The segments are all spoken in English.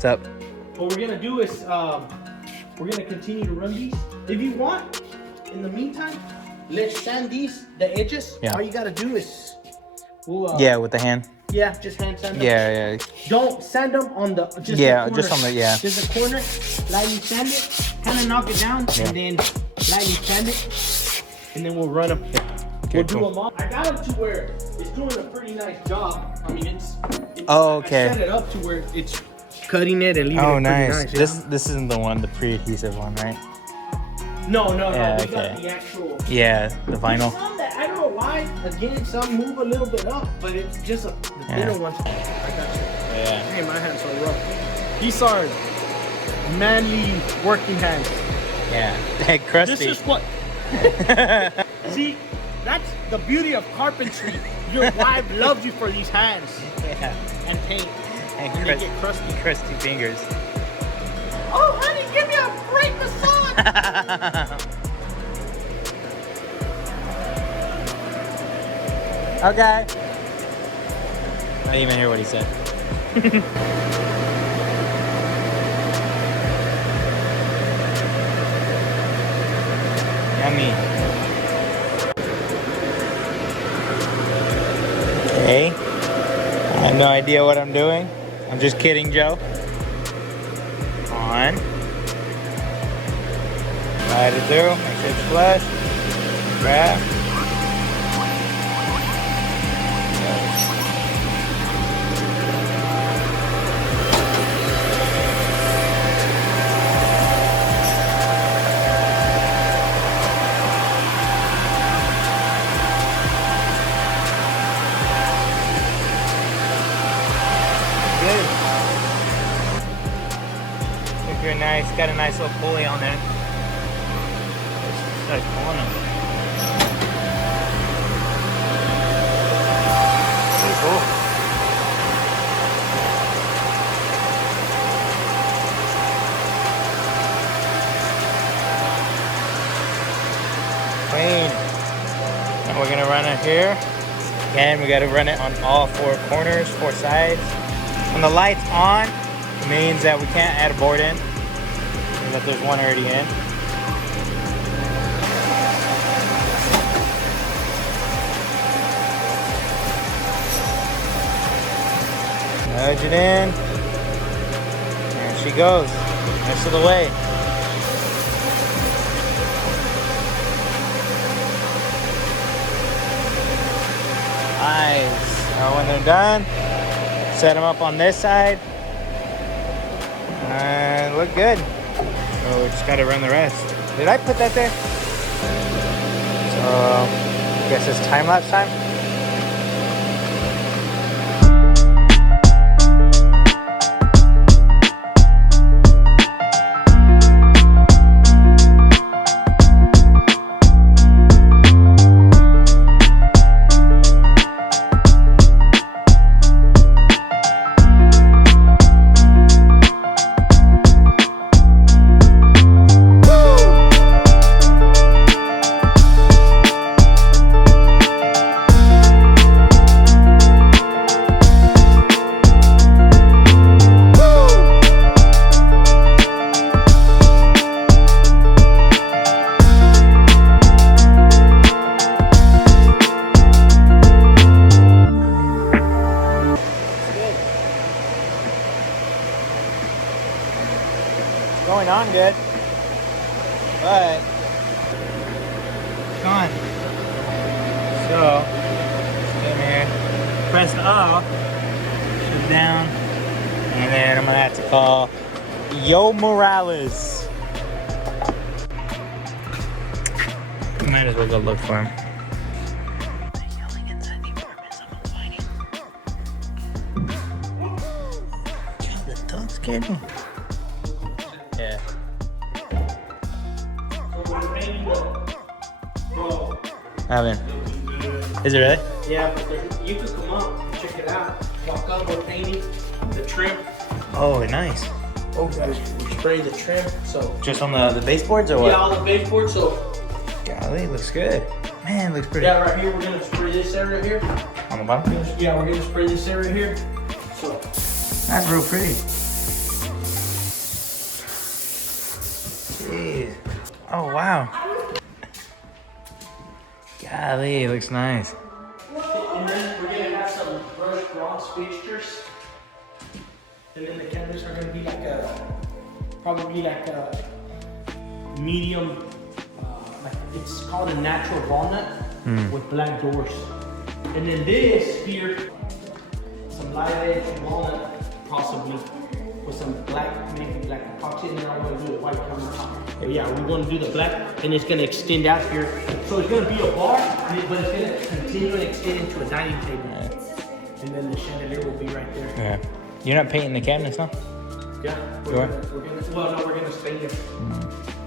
What's up? What we're gonna do is we're gonna continue to run these. If you want, in the meantime, let's sand these, the edges. Yeah. All you gotta do is, we'll, Yeah, with the hand. yeah, just hand sand them. Yeah, yeah. Don't sand them on the just Yeah, the corner. just on the Just the corner. Lightly sand it, kind of knock it down, Yeah. and then lightly sand it, and then we'll run them. Okay, We'll do cool. them all. I got it to where it's doing a pretty nice job. I mean, it's Oh, okay. I set it up to where it's cutting it and leaving Oh, it pretty nice. nice. This isn't the one, the pre-adhesive one, right? No. Yeah, We okay. got the actual. Yeah, the vinyl. Some that I don't know why. Again, some move a little bit up, but it's just the thinner ones. I got you. Yeah. Hey, my hands are rough. These are manly working hands. Yeah. Hey, crusty. This is what. See, that's the beauty of carpentry. Your wife loves you for these hands Yeah. and paint. And And they get crusty. crusty fingers. Oh, honey, give me a great massage. Okay. I didn't even hear what he said. Yummy. Okay. I have no idea what I'm doing. I'm just kidding, Joe. On. Slide it through. Make sure it's flush. Grab. Good. Look good, nice. Got a nice little pulley on there. Just start pulling them. Pretty cool. Clean. And we're gonna run it here. Again, we gotta run it on all four corners, four sides. When the light's on, it means that we can't add a board in, and that there's one already in. Nudge it in. There she goes. Rest of the way. Nice. Now when they're done, set them up on this side. And look good. So we just gotta run the rest. Did I put that there? So I guess it's time-lapse time. Going on good, but gone. So, in here, press off, shoot down, and then I'm gonna have to call Yo Morales. Might as well go look for him. They're yelling inside the apartment, someone's fighting. God, the dog scared me. Yeah. Haven't. Is it really? Yeah, but you could come up, check it out. Walk up, we're painting the trim. Oh, nice. Oh, gosh. We spray the trim, so. Just on the baseboards or what? Yeah, all the baseboard, so. Golly, looks good. Man, looks pretty. Yeah, right here, we're gonna spray this area here. On the bottom? Yeah, we're gonna spray this area here. So. That's real pretty. Jeez. Oh, wow. Golly, it looks nice. And then we're gonna have some brushed bronze fixtures. And then the cabinets are gonna be like probably like a medium, like it's called a natural walnut with black doors. And then this here, some light edge walnut, possibly with some black, maybe black epoxy. And then I want to do a white countertop. But yeah, we want to do the black, and it's gonna extend out here. So it's gonna be a bar, but it's gonna continue and extend into a dining table. And then the chandelier will be right there. Yeah. You're not painting the cabinets, huh? Yeah, we're gonna stay there.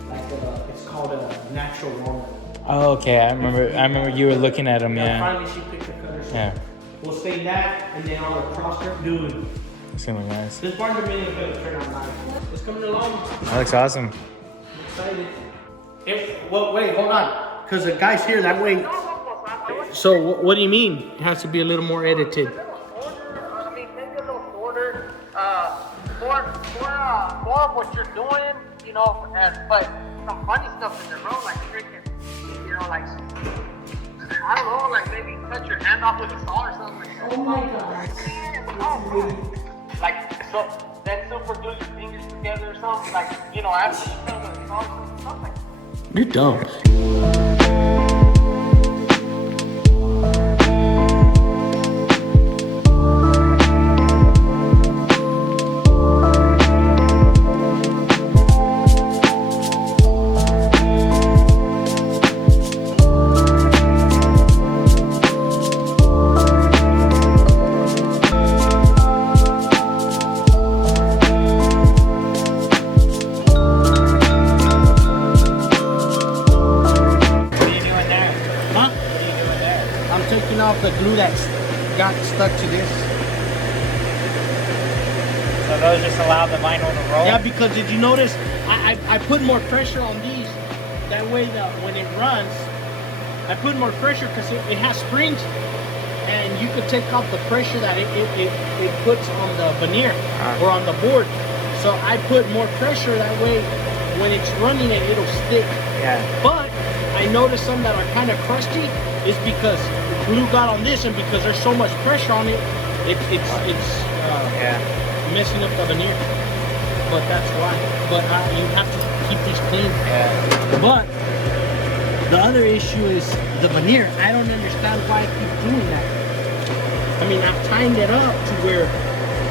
Like it's called a natural walnut. Oh, okay. I remember you were looking at them. Yeah. Finally, she picked the colors. Yeah. We'll stay that, and then on the cross dude. It's gonna look nice. This Barndominium is gonna turn out nice. It's coming along. That looks awesome. I'm excited. Well, wait, hold on, because the guy's here that way. So what do you mean? It has to be a little more edited. I mean, maybe a little shorter, more of what you're doing, you know, but some funny stuff in there, bro, like freaking, you know, like, I don't know, like maybe cut your hand off with a saw or something. Oh my God. Like, so, then super glue your fingers together or something, like, you know, after you cut with a saw or something. You're dumb. Taking off the glue that's got stuck to this. So those just allow the vinyl to roll? Yeah, because did you notice I put more pressure on these. That way when it runs, I put more pressure because it has springs, and you could take off the pressure that it puts on the veneer or on the board. So I put more pressure that way when it's running it'll stick. Yeah. But I noticed some that are kind of crusty is because the glue got on this, and because there's so much pressure on it, it's messing up the veneer. But that's why. But you have to keep these clean. Yeah. But the other issue is the veneer. I don't understand why I keep doing that. I mean, I've timed it up to where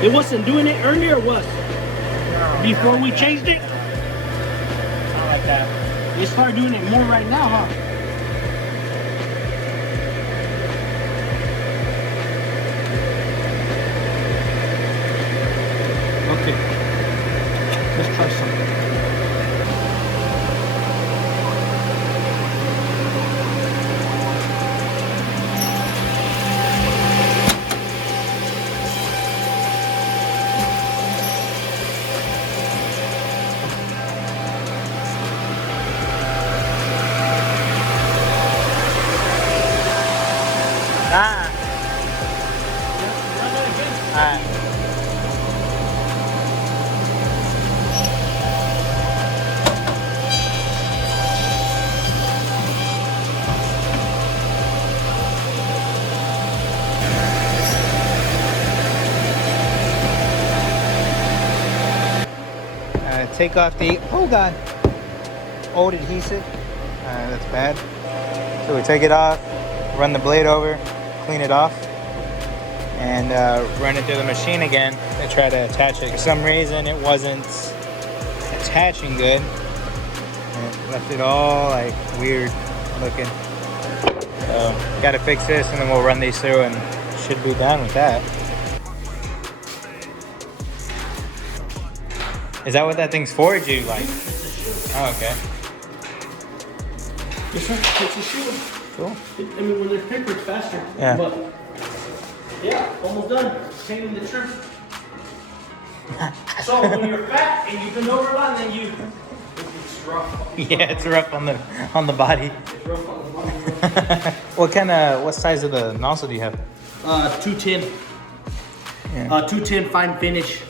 it wasn't doing it earlier. Was before we changed it. Not like that. It started doing it more right now, huh? Okay, let's try something. Alright. Take off the, oh God, old adhesive. That's bad. So we take it off, run the blade over, clean it off, and run it through the machine again to try to attach it. For some reason it wasn't attaching good. And it left it all like weird looking. So gotta fix this, and then we'll run these through and should be done with that. Is that what that thing's for? Did you like? Oh, okay. Yes, sir. It's a shoe. Cool. I mean, when there's paper, it's faster. Yeah. But yeah, almost done. Painting the trim. So when you're fat and you bend over a lot, then it's rough. Yeah, it's rough on the body. It's rough on the body. What size of the nozzle do you have? 210. Yeah. 210 fine finish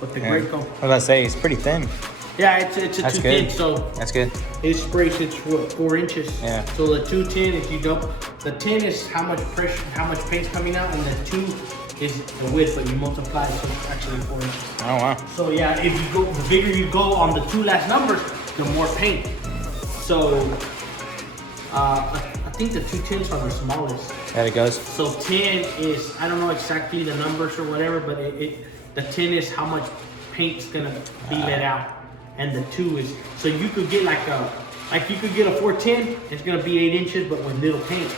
with the Yeah. Graco. I was about to say, it's pretty thin. Yeah, it's a That's 210. good. So That's good. it sprays. It's what, 4 inches. Yeah. So the 210, if you don't, the 10 is how much pressure, how much paint's coming out, and the 2 is the width, but you multiply it, so it's actually 4 inches. Oh wow. So yeah, if you go, the bigger you go on the 2 last numbers, the more paint. So I think the 210s are the smallest. There it goes. So 10 is, I don't know exactly the numbers or whatever, but the 10 is how much paint's gonna be let out. And the 2 is, so you could get like you could get a 410, it's gonna be 8 inches, but with little paint.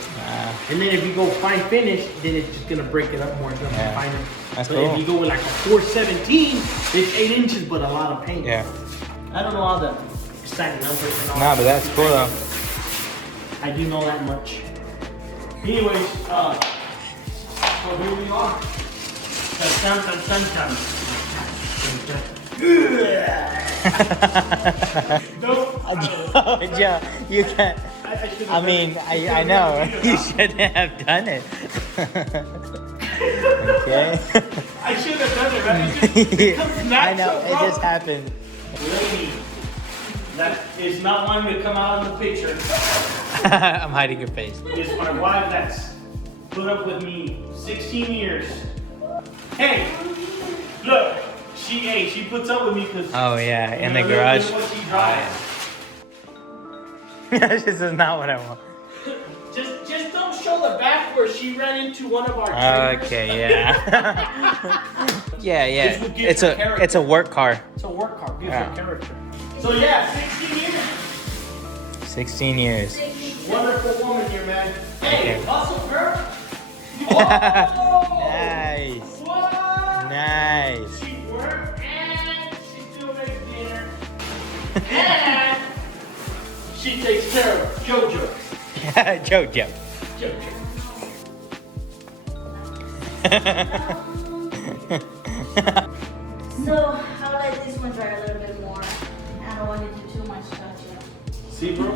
And then if you go fine finish, then it's just gonna break it up more, it's gonna be finer. That's but cool. if you go with like a 417, it's 8 inches, but a lot of paint. Yeah. I don't know all the exact numbers and all. Nah, but that's cool though. I do know that much. Anyways, so here we are. Dun, dun, dun, dun, Joe, you can't. I mean, I know. You shouldn't have done it. Okay. I should have done it, right? It comes I know, natural, it bro. just happened. Lady, that is not wanting to come out in the picture. I'm hiding your face. It's my wife that's put up with me 16 years. Hey, look, she puts up with me because. Oh yeah, in the garage. What she drives. This is not what I want. Just don't show the back where she ran into one of our trainers. Okay, yeah. Yeah. This would give It's her a character. work car. It's a work car, gives Yeah. her character. So yeah, 16 years. 16 years. Wonderful woman here, man. Hey, Okay. hustle, girl. Oh! Nice. What? Nice. She worked and she still makes dinner. And she takes care of JoJo. Jojo. JoJo. So I'll let this one dry a little bit more. I don't want to do too much touching. See, bro?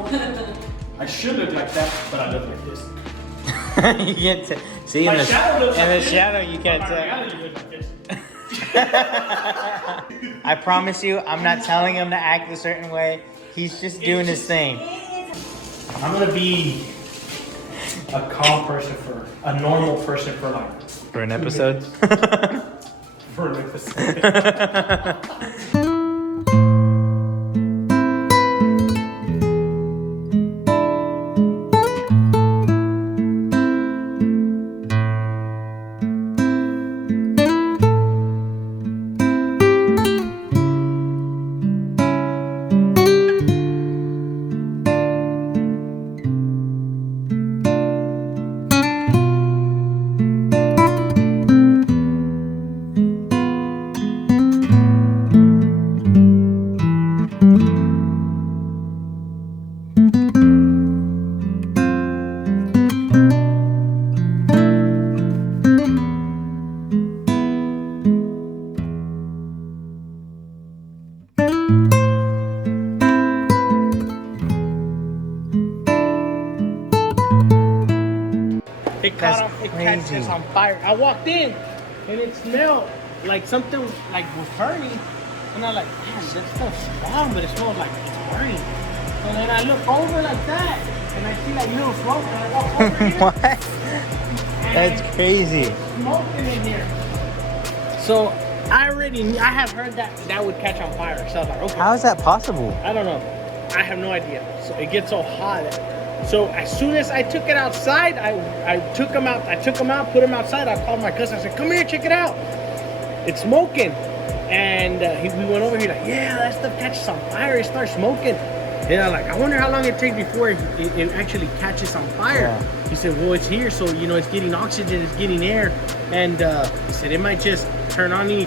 I should look like that, but I look like this. You can't tell. See, My in the shadow looks like this, shadow, you can't but my tell. reality looks like this. I promise you, I'm not telling him to act a certain way. He's just doing his thing. I'm gonna be a calm person for a normal person for like For an episode. for an episode. It catches on fire. I walked in and it smelled like something like was burning. And I'm like, man, that stuff's strong, but it smells like it's burning. And then I look over like that and I see like little smoke and I walk over here. What? and That's crazy. it's smoking in here. So I have heard that would catch on fire. So I was like, okay. How is that possible? I don't know. I have no idea. So it gets so hot. So as soon as I took it outside, I took him out, put him outside. I called my cousin. I said, "Come here, check it out. It's smoking." And we went over here like, "Yeah, that stuff catches on fire. It starts smoking." And I'm like, "I wonder how long it takes before it actually catches on fire." Yeah. He said, "Well, it's here, so it's getting oxygen, it's getting air." And he said it might just turn on any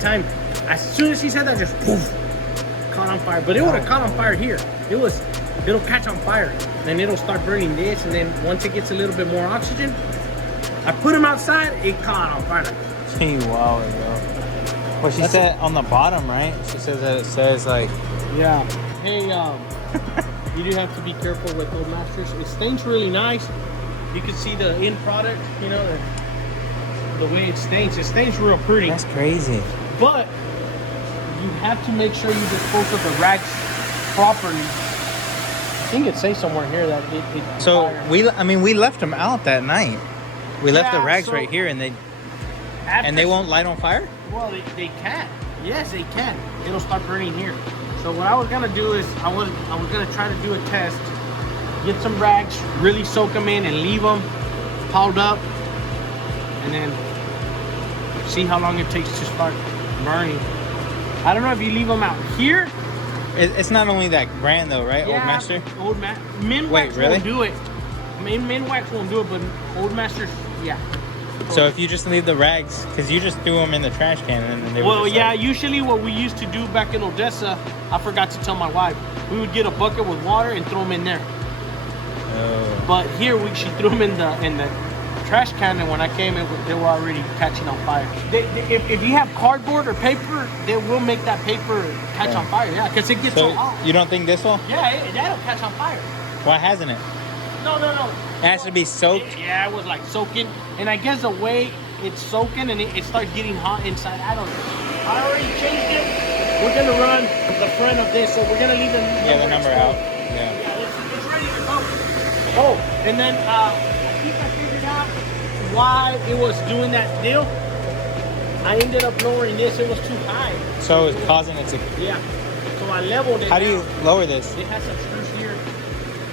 time. As soon as he said that, just poof, caught on fire. But it would have caught on fire here. It'll catch on fire, and it'll start burning this, and then once it gets a little bit more oxygen, I put him outside, it caught on fire. Gee, wow, bro. Well, she said on the bottom, right? She says that it says like. Yeah. Hey, you do have to be careful with Old Masters. It stains really nice. You can see the end product, the way it stains. It stains real pretty. That's crazy. But you have to make sure you dispose of the rags properly. I think it says somewhere here that it So fire. we left them out that night. We left the Yeah, rags so right here, and they after- won't light on fire. Well, they can. Yes, they can. It'll start burning here. So what I was gonna do is I was gonna try to do a test. Get some rags, really soak them in, and leave them piled up, and then see how long it takes to start burning. I don't know if you leave them out here. It's not only that brand though, right? Yeah, Old Master. Old Master. Minwax Wait, really? won't do it. Minwax won't do it, but Old Masters, yeah. So if you just leave the rags, because you just threw them in the trash can and then they were Well, just yeah, like- usually what we used to do back in Odessa, I forgot to tell my wife, we would get a bucket with water and throw them in there. Oh. But here she threw them in the trash can, and when I came in, they were already catching on fire. If you have cardboard or paper, they will make that paper catch on fire. Yeah, because it gets so So hot. you don't think this will? Yeah, that'll catch on fire. Why hasn't it? No. It has to be soaked. Yeah, it was like soaking, and I guess the way it's soaking and it starts getting hot inside. I don't know. I already changed it. We're gonna run the front of this, so we're gonna leave the number out. Yeah. Yeah, it's ready to go. Oh, and then I think I figured out why it was doing that deal. I ended up lowering this. It was too high. So it's causing it to. Yeah. So I leveled it. How do you down. lower this? It has some screws here.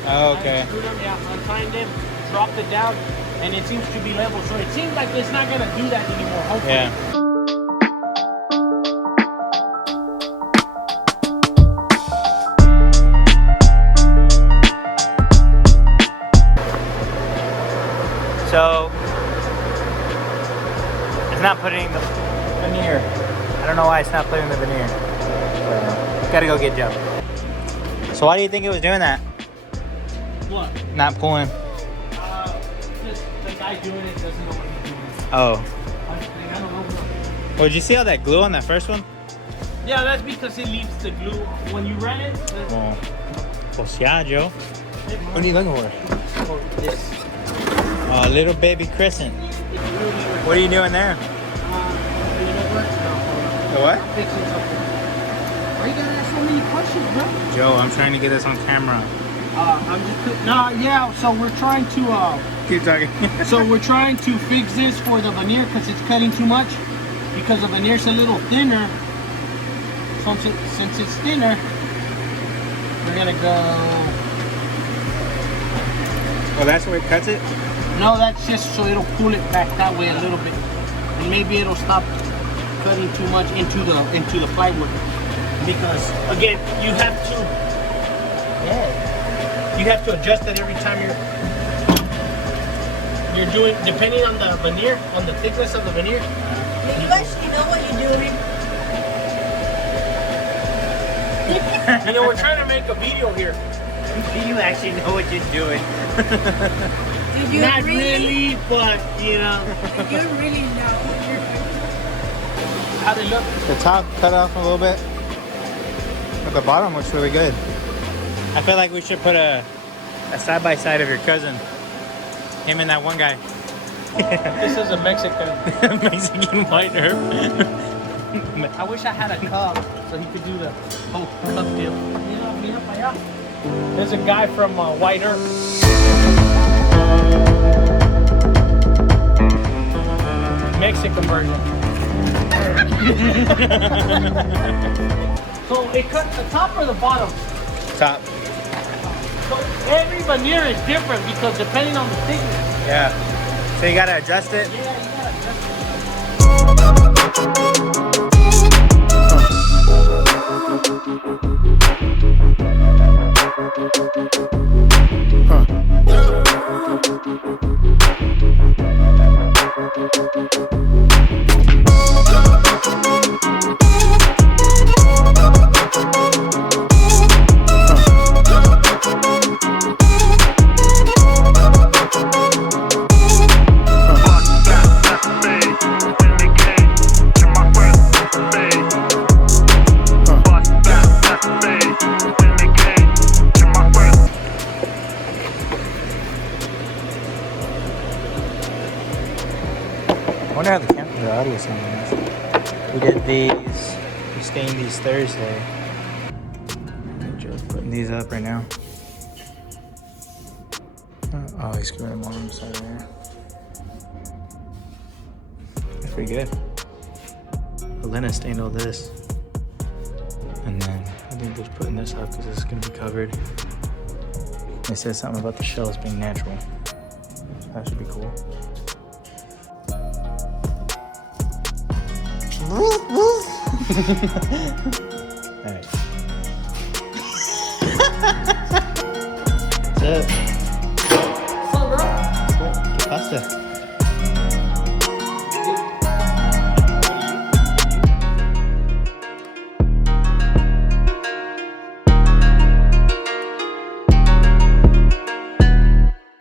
Oh, okay. I screwed them, yeah, untied them, dropped it down, and it seems to be level. So it seems like it's not gonna do that anymore. Hopefully. Yeah. So it's not putting the veneer. I don't know why it's not putting the veneer. So, gotta go get Joe. So why do you think it was doing that? What? Not pulling. Just the guy doing it doesn't know what he's doing. Oh. I don't know. Well, did you see all that glue on that first one? Yeah, that's because it leaves the glue when you run it. Well, pues yeah, Joe. What are you looking for? This. Oh, little baby crescent. What are you doing there? The what? Fixing something. Why you gotta ask so many questions, bro? Joe, I'm trying to get this on camera. I'm just yeah. So we're trying to Keep talking. so we're trying to fix this for the veneer because it's cutting too much. Because the veneer's a little thinner. So since it's thinner, we're gonna go. Well, that's where it cuts it? No, that's just so it'll pull it back that way a little bit, and maybe it'll stop cutting too much into the plywood. Because again, you have to adjust it every time you're doing, depending on the veneer, on the thickness of the veneer. You actually know what you're doing. You know, we're trying to make a video here. You actually know what you're doing. Did you Not really? really, but you know. You really know what you're doing. How'd it look? The top cut off a little bit, but the bottom looks really good. I feel like we should put a side-by-side of your cousin. Him and that one guy. This is a Mexican. Mexican white herb. I wish I had a cup so he could do the whole cup deal. Mira para allá. There's a guy from White Earth. Mexican version. So it cut the top or the bottom? Top. So every veneer is different because depending on the thickness. Yeah. So you gotta adjust it. Yeah, you gotta adjust it. I wonder how the audio sounds. We did these. We stain these Thursday. I'm just putting these up right now. Oh, he's screwing them on the side there. That's pretty good. Elena stained all this. And then I think they're putting this up because it's going to be covered. They said something about the shells being natural. That should be cool. Alright. What's up? What's up, bro? Cool. Get pasta.